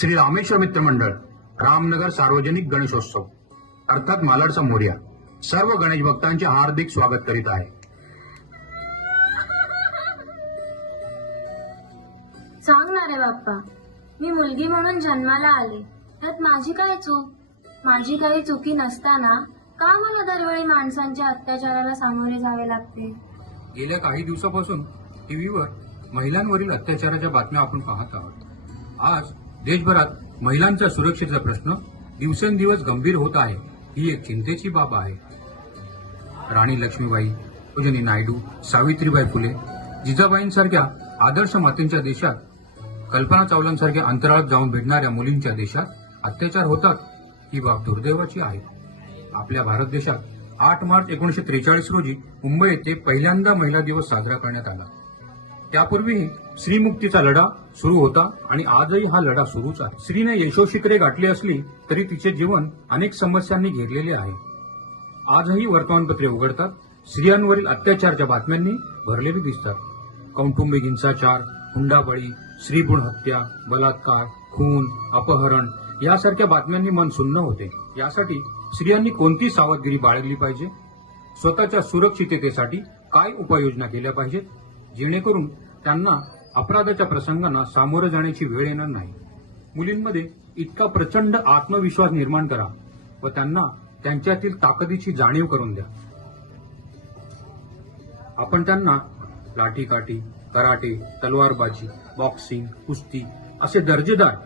श्री रामेश्वर मित्र मंडळ रामनगर सार्वजनिक गणेशोत्सव अर्थात मालाडचा मोर्या सर्व गणेश भक्तांचे हार्दिक स्वागत करीत आहे. सांग ना रे बाप्पा. मी मुलगी म्हणून जन्माला आले. त्यात माझी काय चूक? माझी काही चुकी नसताना का मला दरवेळी माणसांच्या अत्याचाराला सामोरे जावे लागते? गेल्या काही दिवसापासून टीव्हीवर महिलांवरील अत्याचाराच्या बातम्या आपण पाहत आहोत. आज देशभरात महिलांच्या सुरक्षेचा प्रश्न दिवसेंदिवस गंभीर होत आहे ही एक चिंतेची बाब आहे. राणी लक्ष्मीबाई सरोजनी नायडू सावित्रीबाई फुले जिजाबाईंसारख्या आदर्श मातेंच्या देशात कल्पना चावलांसारख्या अंतराळात जाऊन भेटणाऱ्या मुलींच्या देशात अत्याचार होतात ही बाब दुर्दैवाची आहे. आपल्या भारत देशात आठ मार्च एकोणीशे त्रेचाळीस रोजी मुंबई येथे पहिल्यांदा महिला दिवस साजरा करण्यात आला. त्यापूर्वीही स्त्रीमुक्तीचा लढा सुरू होता आणि आजही हा लढा सुरूच आहे. स्त्रीने यशोशिखरे गाठली असली तरी तिचे जीवन अनेक समस्यांनी घेरलेले आहे. आजही वर्तमानपत्रे उघडतात. स्त्रियांवरील अत्याचारच्या बातम्यांनी भरलेली दिसतात. कौटुंबिक हिंसाचार हुंडाबळी स्त्रीभ्रूण हत्या बलात्कार खून अपहरण यासारख्या बातम्यांनी मन सुन्न होते. यासाठी स्त्रियांनी कोणती सावधगिरी बाळगली पाहिजे? स्वतःच्या सुरक्षिततेसाठी काय उपाययोजना केल्या पाहिजेत? जेणेकरून त्यांना अपराधाच्या प्रसंगांना सामोरं जाण्याची वेळ येणार नाही. मुलींमध्ये इतका प्रचंड आत्मविश्वास निर्माण करा व त्यांना त्यांच्यातील ताकदीची जाणीव करून द्या. आपण त्यांना लाठीकाठी कराटे तलवारबाजी बॉक्सिंग कुस्ती असे दर्जेदार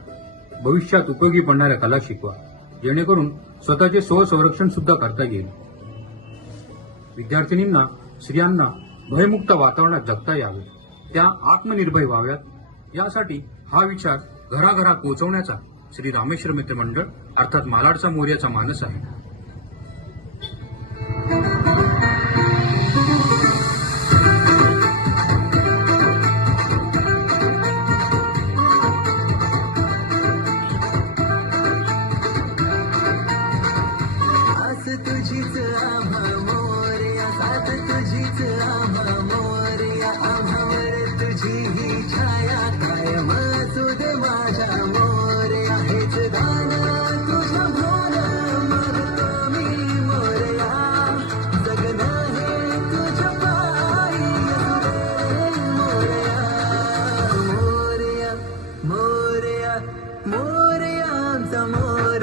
भविष्यात उपयोगी पडणाऱ्या कला शिकवा. जेणेकरून स्वतःचे स्वसंरक्षण सुद्धा करता येईल. विद्यार्थिनींना स्त्रियांना भयमुक्त वातावरणात जगता यावे त्या आत्मनिर्भय व्हाव्यात. यासाठी हा विचार घराघरात पोहोचवण्याचा श्री रामेश्वर मित्र मंडळ अर्थात मालाडचा मोर्याचा मानस आहे. तुझीच तुझी ही छाया कायम असू माझ्या मोरे आहेच दाना तुझ्या भोर मी मोरया. जगन हे तुझ्या पायी मोरया. मोरया मोरया मोरया मोर